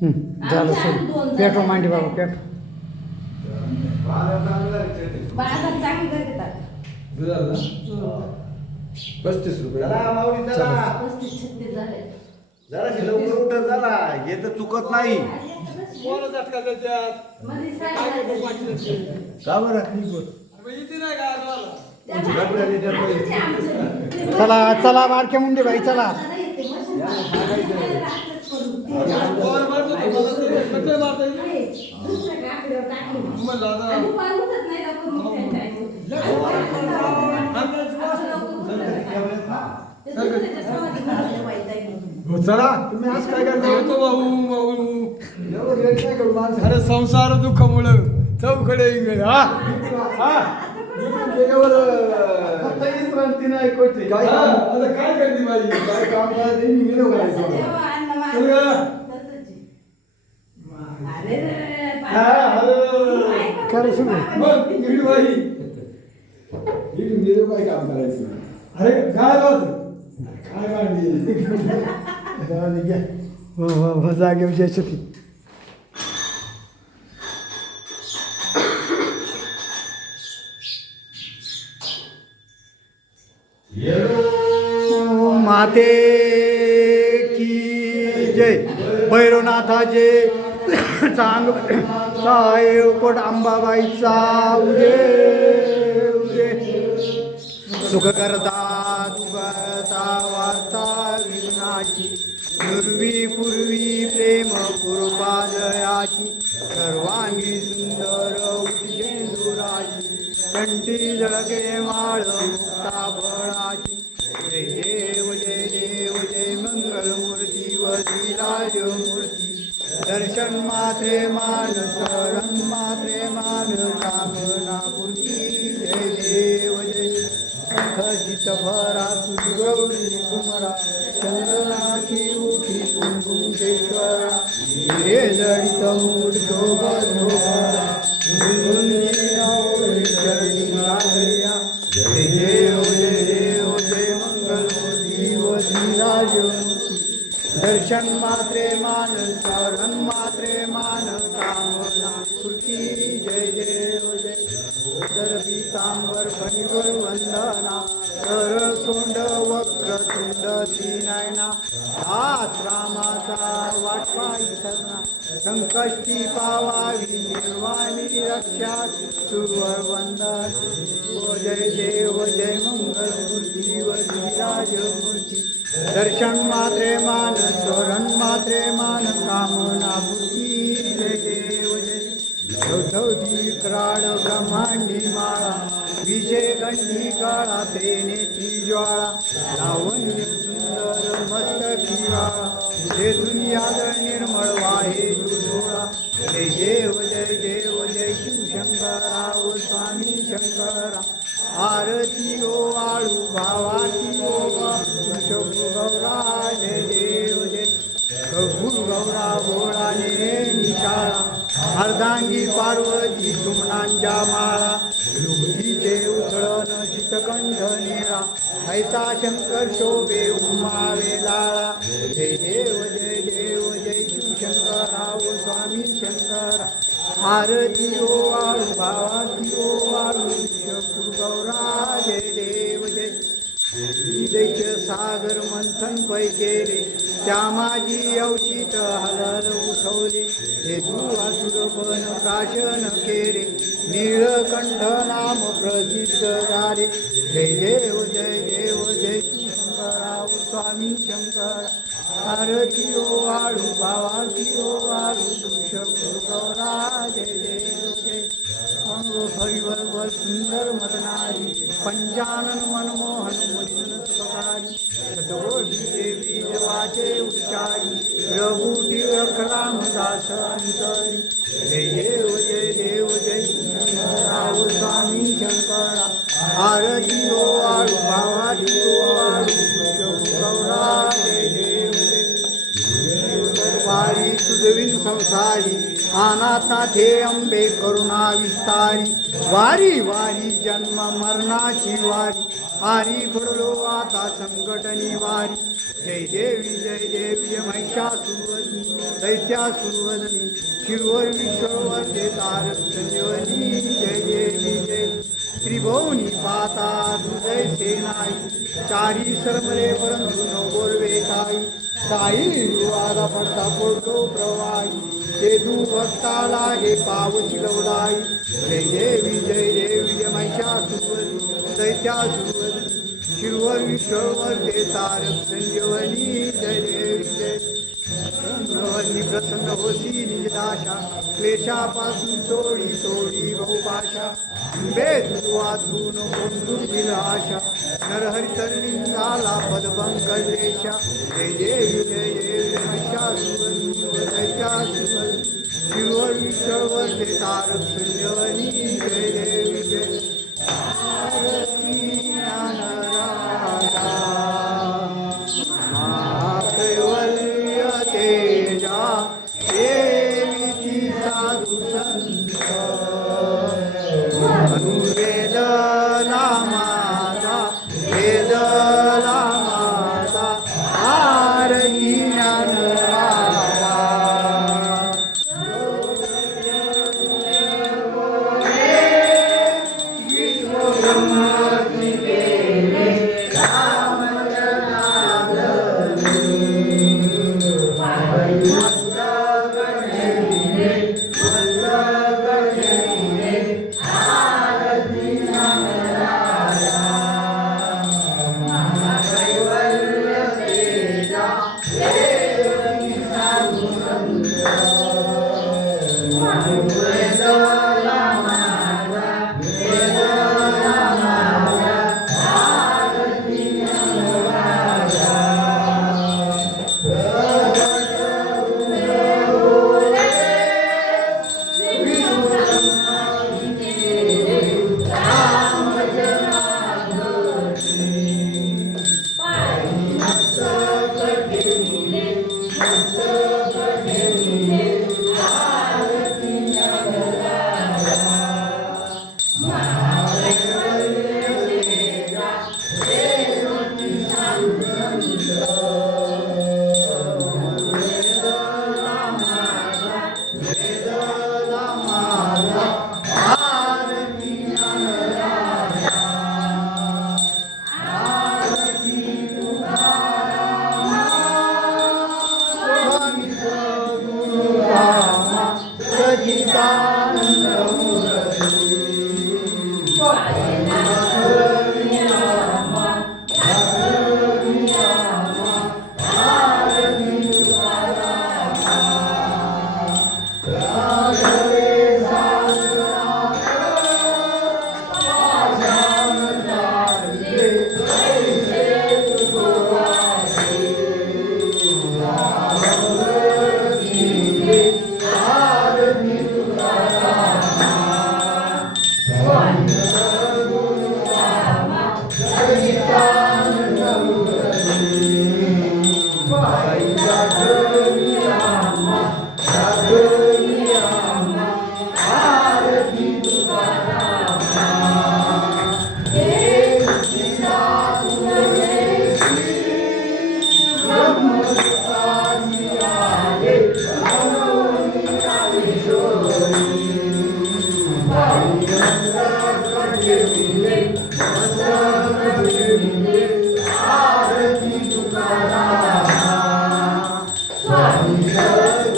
झालं सोड पेटो मांडी बाबा पेटो. बाजार चांगली देतात. दुधाला 35 रुपये. चला माऊली चला. 35-36 झाले. जरा लवकर उठत झाला हे तर चुकत नाही. कोण झटका त्याच्यात मध्ये साडे का बरं ठीक होत. इथे नाही का आजवाला? चला चला बारक्या मुंडे बाई चला. कोण मारतो तुम्हाला तरी सगळे मारता येईल. तुम्हाला आता हो चला तुम्ही आज काय करता. येतो भाऊ भाऊ. एवढं लेट नाही करू माणसं. अरे संसार दुःखामुळं चौकडे इंगळे. हा गेल्यावर आता विश्रांती नाही कोणती. काय हा, काम आता काय करते बाई? काय काम करायचं मी गेलो करायचं. चल गं. हा, अरे खरं सुरू बघ इंगळी बाई. इथून गेलो काय काम करायचं. अरे काय होत काय मांडली. जाऊ घ्या. हो जागेवर जायचं ती. माते की जय भैरवनाथाचे चांग साहेब कोट अंबाबाईचा उदे उदे सुख करता दुखता वार्ता विघ्नाची पूर्वी पूर्वी प्रेम कृपादयाची सर्वांगी सुंदर उज्जैनुराची कंठी जळके माळ मुक्ता फळाची जय देव जय मंगलमूर्ती वदिराजमूर्ती दर्शन मात्रे मान शरण मात्रे मान कामना पूर्ती जय देव जय खजित भरा तुझी गौरी कुमरा चंद्रनाची उठी कुंकुमेश्वरा हे जडित मूड शोभा जय देव जय मंगलमूर्ती वदिराजमूर्ती दर्शन मात्रे मान शरण मात्रे मान कामना पूर्ती जय देव जय तर पीतांबर फणीवर वंदना सरळ सोंड वक्रतुंड तीनयना हाच रामाचा वाटपाई सजना संकष्टी पावावी निर्वाणी रक्षा सुवर वंदन जय देव जय मंगलमूर्ती वदिराजमूर्ती दर्शन मात्रे मान शरण मात्रे मान कामना पूर्ती जय देव जय चौथी कराड ब्रह्मांडी माळा विजय गंधी काळा तेने त्रिज्वाळा लावण्य सुंदर मस्तकी वाळा तेथून यादळ निर्मळ वाहे डोळा जय देव जय शिवशंकरा ओ स्वामी शंकरा आरती ओ आळू भावाची ओ गौरा जय देव जय गुरु गौरा भोळाने निशाळा अर्धांगी पार्वती सुमनांच्या माळा योगीचे उथळण चितकंठ निळा ऐसा शंकर शोभे उमावे लाळा जय देव जय शिवशंकरा ओ स्वामी शंकरा आरती ओ आळू भावाती ओ आळू गुरु गौरा जय देव जय विदेश सागर मंथन पै केले त्या माझी अवचित हलल उठवले हे असुर पण प्राशन केले नीळकंठ नाम प्रसिद्ध झाले जय देव जय शिवशंकरा स्वामी शंकरा आरती ओ आळू भावाती ओ आळू गौरा जय देव जय हरिवर सुंदर मरणारी पंचानन मनमोहन मुलीन सुखकारी शतकोटी देवी जवाचे उच्चारी रघुटी अकराम दास अंतरी जय देव जय राव स्वामी शंकरा आरती ओ आळू भावाती ओ आळू गौरा जय देव वारी तुझविन संसारी अनाथनाथे अंबे करुणा विस्तारी वारी वारी जन्म मरणाची वारी आरी पडलो आता संकट निवारी जय देवी महिषासुरवधी दैत्यासुरवदनी शिरवर विश्ववर्ते तारक संजीवनी जय देवी जय त्रिभुवनी पाता हृदय सेनाई चारी सरमले परंतु न बोलवे काही साई वादा पडता पडतो प्रवाही ते तू भक्ताला हे पावची लवलाई जय देवी जय महिषासुरवदनी दैत्यासुरवदनी शिरवर विश्ववर ते तारक संजीवनी जय देवी जय प्रसन्न प्रसन्न होसी निजदाशा क्लेशापासून सोडी सोडी बहुपाशा बेद वाचून बंधू आशा नरहरी तरणींदाला पदपंकलेशा जय देवी महिषासुरवदनी दैत्यासुरवदनी शिरवर विश्ववर ते तारक संजीवनी जय देवी जय कैवल्य तेजा देवी साधु संत वेदला माता वेदला माता आरती ज्ञान राजा Amen.